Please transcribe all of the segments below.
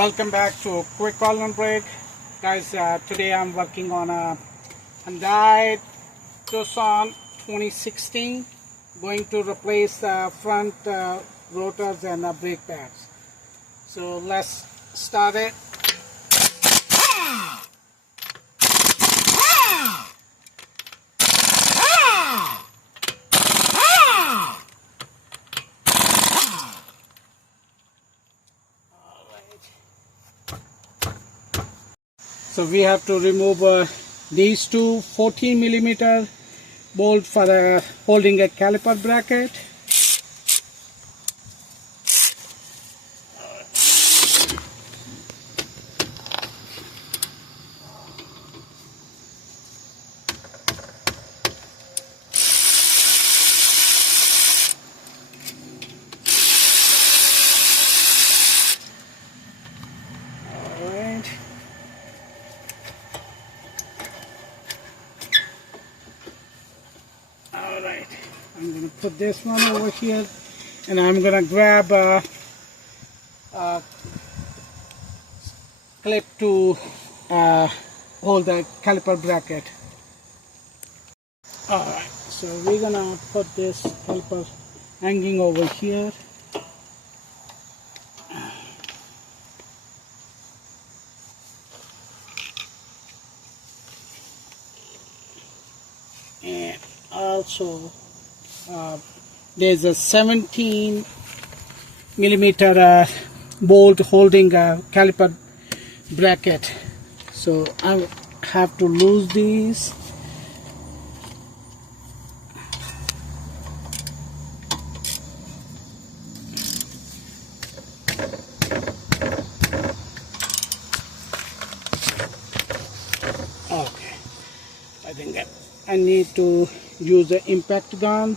Welcome back to Quick Call and Break. Guys, today I'm working on a Hyundai Tucson 2016. Going to replace the front rotors and brake pads. So let's start it. So we have to remove these two 14mm bolt for holding a caliper bracket. Alright, I'm going to put this one over here and I'm going to grab a clip to hold the caliper bracket. Alright, so we're going to put this caliper hanging over here. And also there's a 17mm bolt holding a caliper bracket, so I have to lose these. Okay, I think I need to use the impact gun.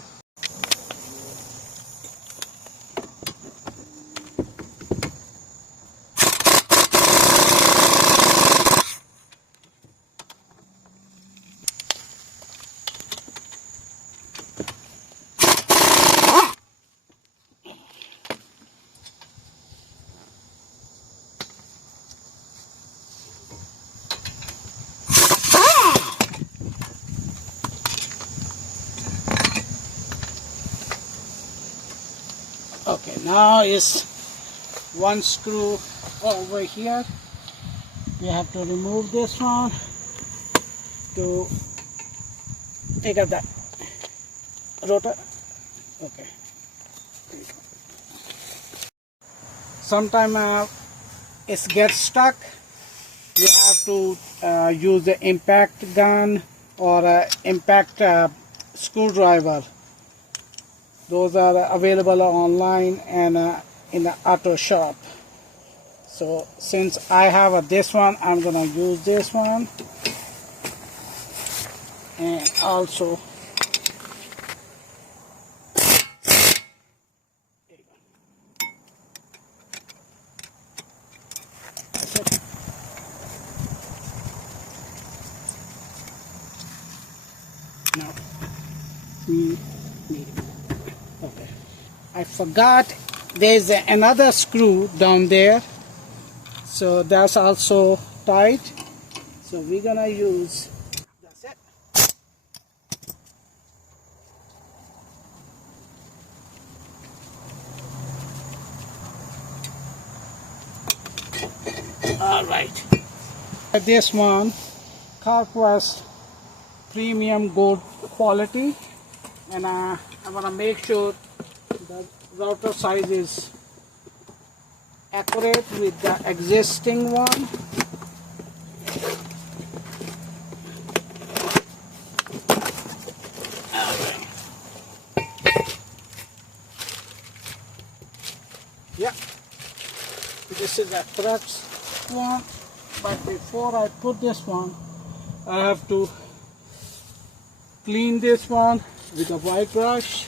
Okay, now is one screw over here. We have to remove this one to take out that rotor. Okay. Sometimes it gets stuck. You have to use the impact gun or impact screwdriver. Those are available online and in the auto shop. So since I have this one, I'm gonna use this one, and also now we need it. Okay, I forgot there's another screw down there, so that's also tight, so we're gonna use, that's it. All right, this one CarQuest premium gold quality, and I want to make sure the router size is accurate with the existing one. Okay. Yeah, this is the correct one, but before I put this one, I have to clean this one with a white brush,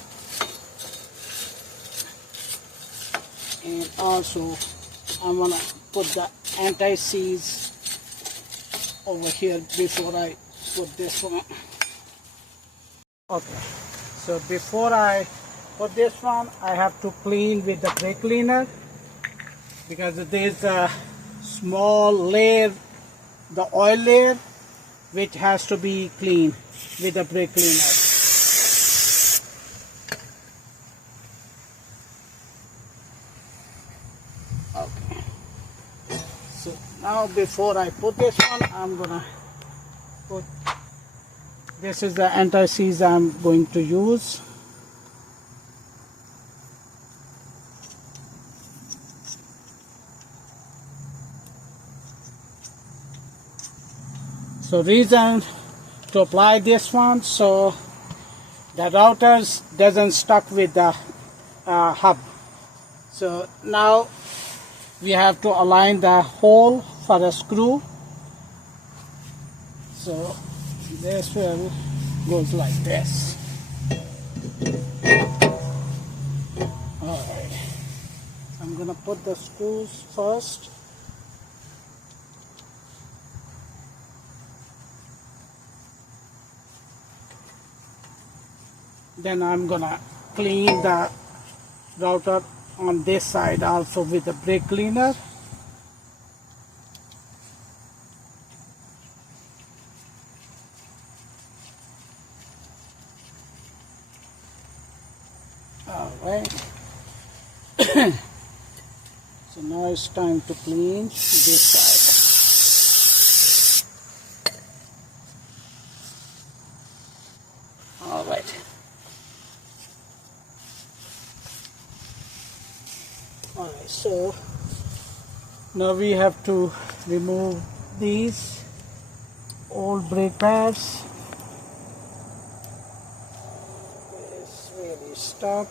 and also I'm gonna put the anti-seize over here before I put this one. Okay, so before I put this one, I have to clean with the brake cleaner, because there's small layer, the oil layer, which has to be cleaned with a brake cleaner. Okay. So now before I put this on, I'm gonna put, this is the anti-seize I'm going to use. So reason to apply this one, so the rotors doesn't stuck with the hub. So now we have to align the hole for the screw. So this will goes like this. Alright, I'm gonna put the screws first. Then I'm gonna clean the rotor on this side also with the brake cleaner. Alright. So now it's time to clean this side. Alright. Alright, so now we have to remove these old brake pads. It's really stuck.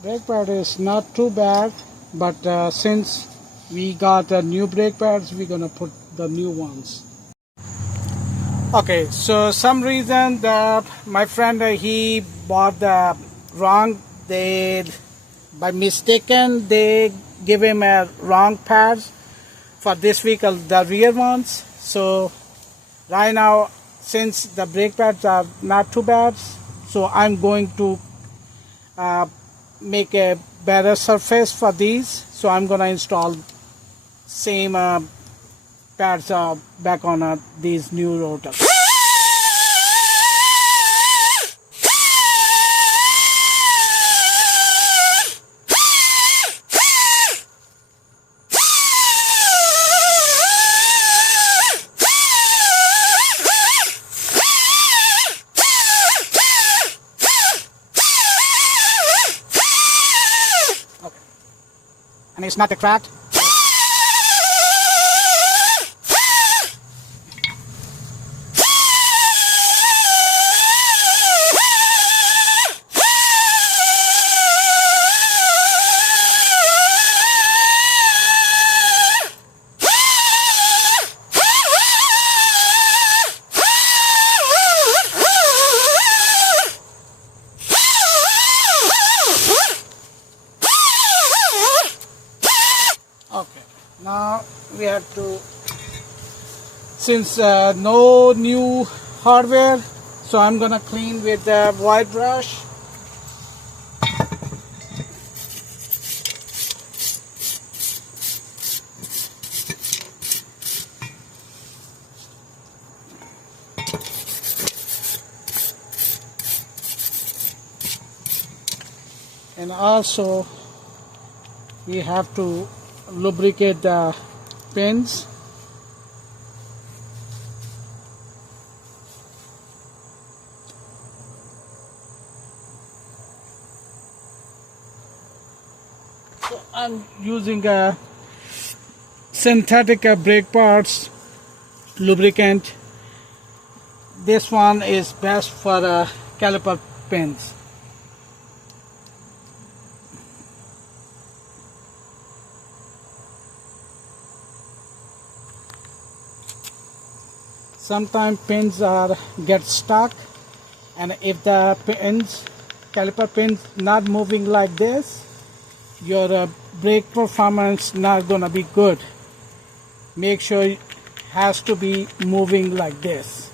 Brake pad is not too bad, but since we got new brake pads, we're gonna put the new ones. Okay, so some reason my friend he bought the wrong. By mistaken they give him a wrong pads for this vehicle, the rear ones. So right now, since the brake pads are not too bad, so I'm going to make a better surface for these. So I'm gonna install same pads back on these new rotors. And it's not cracked. Okay, now we have to, since no new hardware, so I'm gonna clean with the white brush. And also we have to lubricate the pins. So I'm using a synthetic brake parts lubricant. This one is best for caliper pins. sometimes pins get stuck, and if the caliper pins not moving like this, your brake performance not gonna be good. Make sure it has to be moving like this.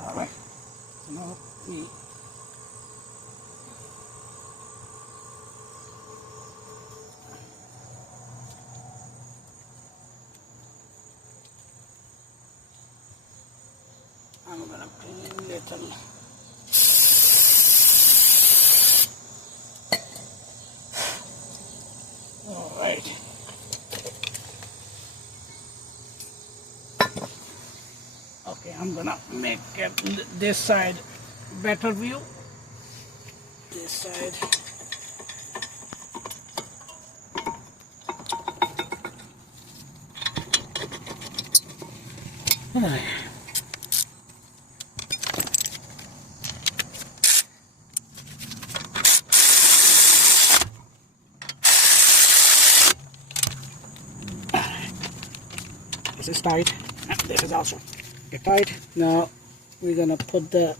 All right. Now I'm gonna clean little. All right. Okay, I'm gonna make this side better view. This side. All right. This is tight, and this is also tight. Now we're gonna put the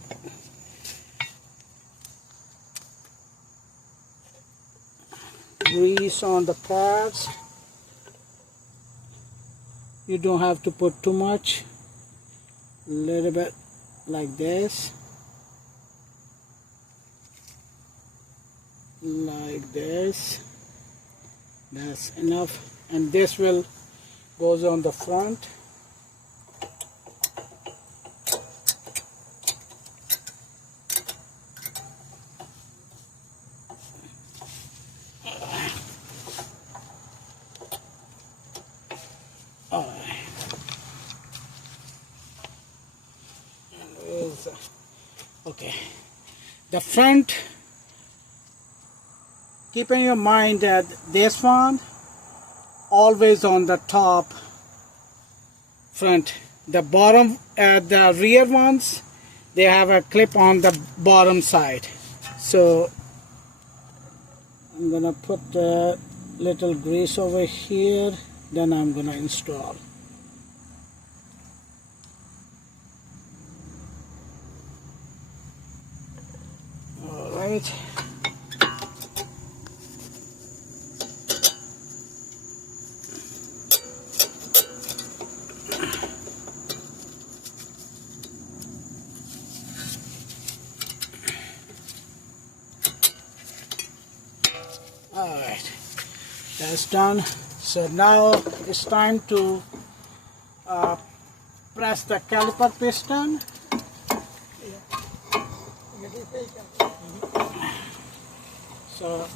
grease on the pads. You don't have to put too much, a little bit like this, that's enough, and this will goes on the front. Okay, the front, keep in your mind that this one always on the top front. The bottom, the rear ones, they have a clip on the bottom side. So I'm gonna put a little grease over here, then I'm gonna install. All right. Alright, that's done. So now it's time to press the caliper piston. So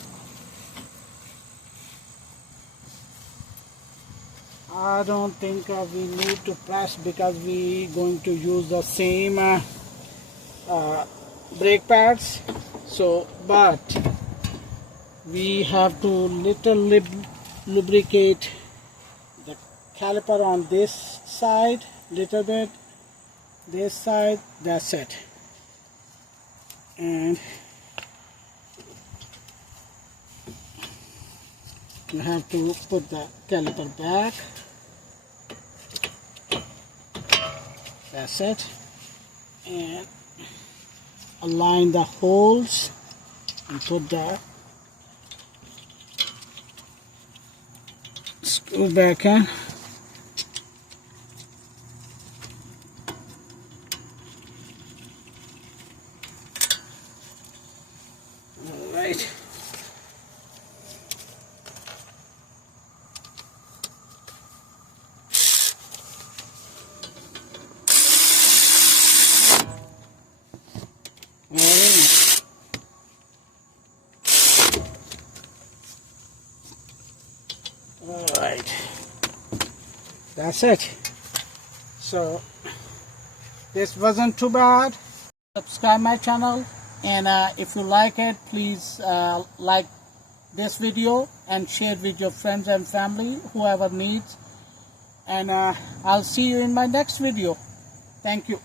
I don't think we need to press because we going to use the same brake pads. So, but we have to little lubricate the caliper on this side, little bit, this side, that's it. And you have to put the caliper back, that's it, and align the holes and put the screw back in. All right. Alright, that's it. So this wasn't too bad. Subscribe my channel, and if you like it, please like this video and share with your friends and family, whoever needs. And I'll see you in my next video. Thank you.